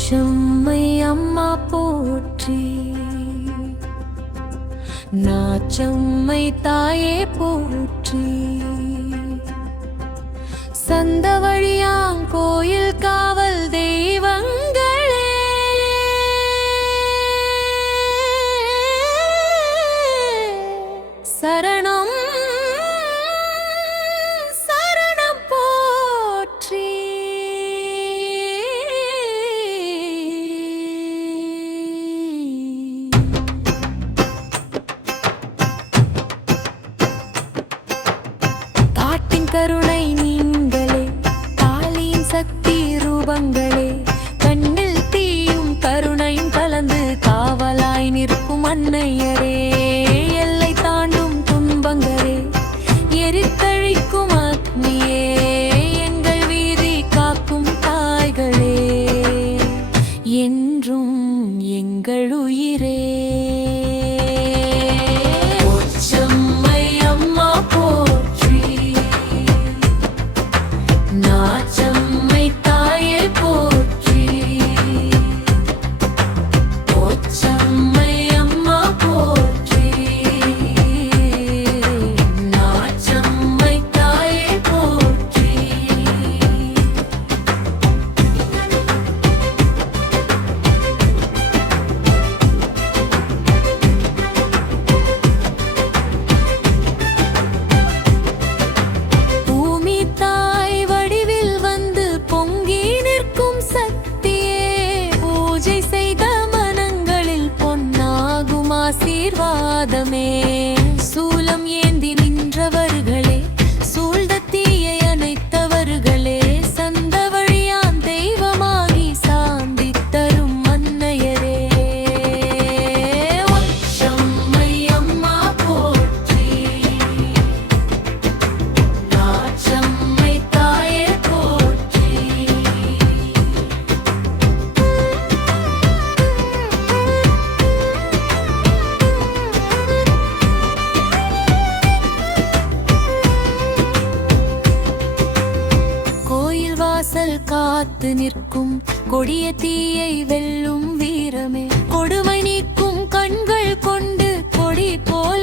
செம்மை அம்மா போற்றி, நாச்சம்மை தாயே போற்றி. சந்த வழியாங்கோயில் காவல் தெய்வங்களே, சரணம் சரணம் போற்றி. காட்டின் கருணை நீங்களே, காளியின் சக்தி ரூபங்களே, கண்ணில் தீயும் கருணையும் கலந்து காவலாய் நிற்கும் அன்னையரே, எல்லை தாண்டும் துன்பங்களே, எரித்தழிக்கும் அக்னியே, எங்கள் வீதி காக்கும் தாய்களே, என்றும் எங்கள் உயிரே. செம்மை அம்மா போற்றி, நாச்சம்மை தாயே போற்றி. செம்மை அம்மா போற்றி, நாச்சம்மை தாயே போற்றி. பூமி தாய் வடிவில் வந்து பொங்கி நிற்கும் சக்தியே, பூஜை செய்த மனங்களில் பொன்னாகும் ஆசீர்வாதமே. சூலம் ஏந்தி நின்றவர்களே, சூழ்ந்த தீயை அணைத்தவர்களே, சந்த வழியான் தெய்வமாகி சாந்தி தரும் அன்னையரே. செம்மை அம்மா போற்றி, நாச்சம்மை தாயே போற்றி. கோயில் வாசல் காத்து நிற்கும் கொடிய தீயை வெல்லும் வீரமே, கொடுமை நீக்கும் கண்கள் கொண்டு கொடி போல